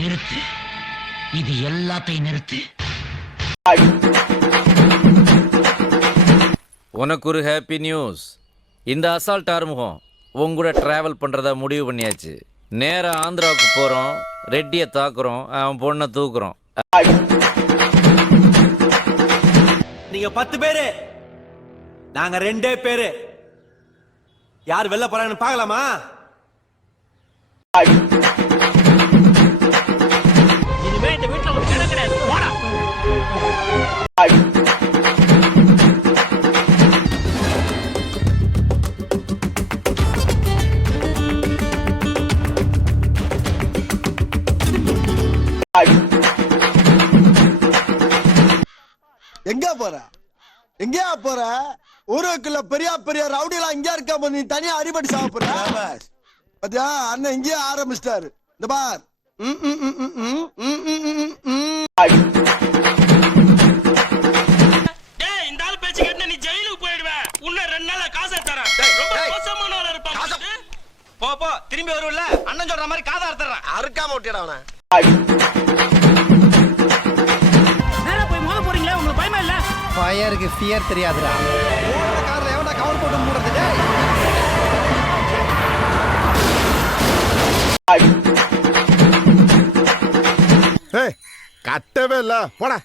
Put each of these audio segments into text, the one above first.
நிறுத்து, இது எல்லாத்தையும் நிறுத்து. உனக்கு ஒரு ஹாப்பி நியூஸ். இந்த அசால்ட் ஆறுமுகம் உங்கூட டிராவல் பண்ணுறதா முடிவு பண்ணியாச்சு. நேராக ஆந்திராவுக்கு போகிறோம், ரெட்டியை தாக்குறோம், அவன் பொண்ணை தூக்குறோம். நீங்க 10 பேரு, நாங்க 2 பேரு. யார் வெளில போறாங்கன்னு பார்க்கலாமா? இனிமே இந்த வீட்டுல ஒரு இடம் கிடையாது. போடா. எங்க போற? எங்கயா போற? ஊருக்குள்ள பெரிய பெரிய ரவுடிலாம் இங்க இருக்க, நீ தனியா அடிபடி சாப்பிடுற. பாத்தியா, அண்ணன் இங்கேயே ஆரம்பிச்சிட்டாரு. இந்த பார், இந்த ஆள் பேச்சு கேட்டு நீ ஜெயிலுக்கு போயிடுவ. உன்ன 2 நாளா காசை தரேன். ரொம்ப மோசமான ஆளா இருப்பான். போ போ, திரும்பி வருவல. அண்ணன் சொல்ற மாதிரி காதை அறுத்துறேன். அறுக்காம விட்டுடா அவனை. நேரா போய் மோத போறீங்களே, உங்களுக்கு பயமா இல்ல? ஃபயருக்கு ஃபியர் தெரியாதுடா. ஓடுற கார்ல எவனா கவர் போட்டு மூடுறது? டேய், ஏய், கட்டவே இல்ல, போடா.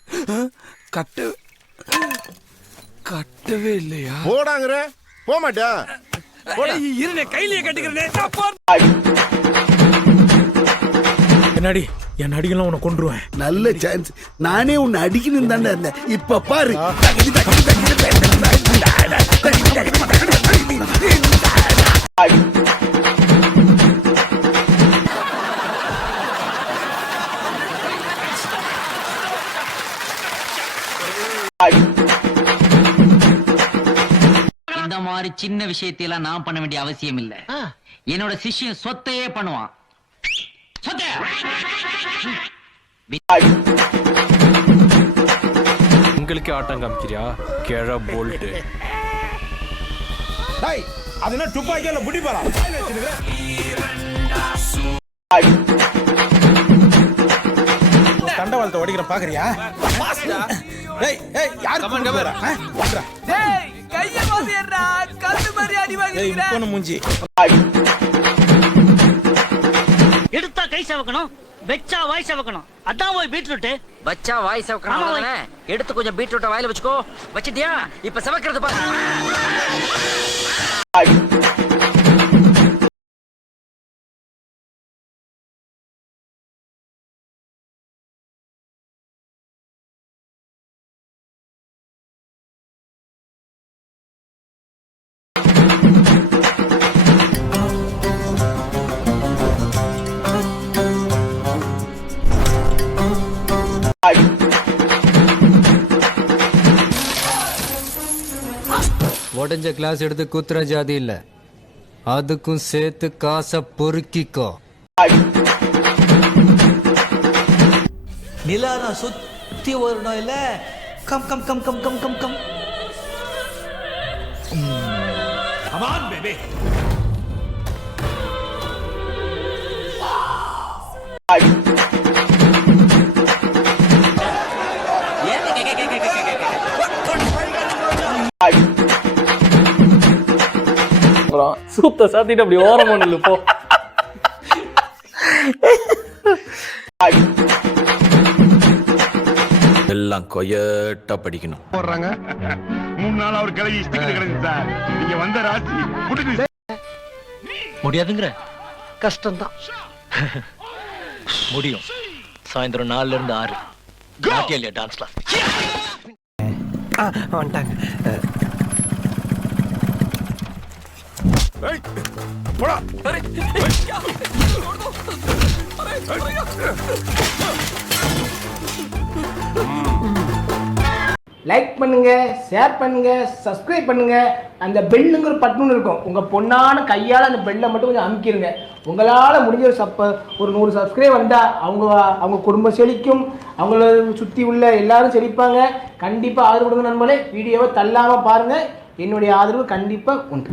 கட்டவே இல்லையா? போடாங்கற, போக மாட்டியா? இருனே, கையிலேயே கட்டிக்கிறேன். என்னடி, என் அடிக்கலாம் உன்னை கொன்றுவேன். நல்ல சான்ஸ். நானே உன்னை அடிக்கணும் தாண்டா இருந்தேன். இப்ப பாரு. இந்த மாதிரி சின்ன விஷயத்தையெல்லாம் நான் பண்ண வேண்டிய அவசியம் இல்ல. என்னோட சிஷ்யன் சொத்தையே பண்ணுவான். சொத்தை. உங்களுக்கு ஆட்டம் காமிக்கிறியா? கேழ போல்ட். டேய், அது என்ன துப்பாக்கியால புடி போறா? தண்டவாளத்தை ஓடிக்கிற பாக்குறியா? டேய் ஏய், யார் கமெண்ட் போறா? டேய், கைய வாசியறா, கல்லு மாதிரி அடி வாங்கிக்கிறே. டேய், முக்கோண மூஞ்சி. எடுத்தா கை சவக்கணும், வெச்சா வாய் சவக்கணும். அதான் போய் பீட்ரூட். வச்சா வாய் சவக்கணும். எடுத்து கொஞ்சம் பீட்ரூட்டை வாயில வச்சுக்கோ. வச்சிட்டியா? இப்ப சவக்கிறது பாரு. உடஞ்ச கிளாஸ் எடுத்து குத்துற ஜாதி இல்ல, அதுக்கும் சேர்த்து காசை பொறுக்கிக்கோ. நிலானா சுத்தி வரணும் இல்ல? Come come come come come come come. Come on baby. சூத்த சாத்திட்டு அப்படி ஓரமா நில்லு போ. எல்லாம் கொயட்டா படிக்கணும். போடுறாங்க. 3 நாள் அவர் கிளவி ஸ்டிக்கர் கிடக்கு சார். நீங்க வந்த ராசி புடிங்க. முடியாதுங்கற? கஷ்டம்தான். முடியும். சாயந்தரம் 4ல இருந்து 6 நாட்டியலியா டான்ஸ் கிளாஸ். வந்துட்டாங்க. ஏய், போடா. லைக் பண்ணுங்க, ஷேர் பண்ணுங்க, சப்ஸ்கிரைப் பண்ணுங்க. அந்த பெல்லுங்கிற பட்டன் இருக்கும், உங்க பொண்ணான கையால் அந்த பெல்லை மட்டும் கொஞ்சம் அமுக்கிடுங்க. உங்களால் முடிஞ்ச ஒரு 100 சப்ஸ்கிரைப் வந்தால் அவங்க குடும்பம் செழிக்கும், அவங்கள சுற்றி உள்ள எல்லாரும் செழிப்பாங்க. கண்டிப்பாக ஆதரவு கொடுங்க நண்பர்களே. வீடியோவை தள்ளாமல் பாருங்கள். என்னுடைய ஆதரவு கண்டிப்பாக உண்டு.